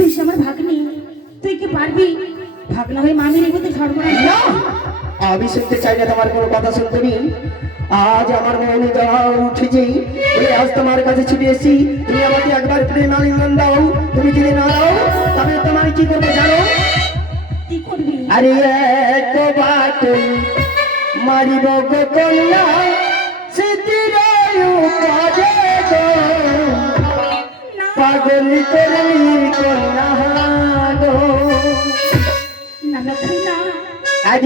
তুই সে আমার ভাগ্নি, তুই কি পারবি ভাগনা হয়ে মামির এগোতে সর্বনাশ? না, আমি শুনতে চাই না তোমার কোনো কথা শুনতে নি। আজ আমার মনে যাওয়া উঠেছি বলে আজ তোমার কাছে ছুটে এসেছি। তুমি আমাকে একবার প্রেম আলিঙ্গন দাও। তুমি যদি না দাও তবে তোমার কি করবে জানো? কি করবি? আরে এক বাটে মারিব গো কন্যা স্মৃতির কাজে গো, না পাগল করলি কন্যা গো। না লক্ষ্মী না। আজ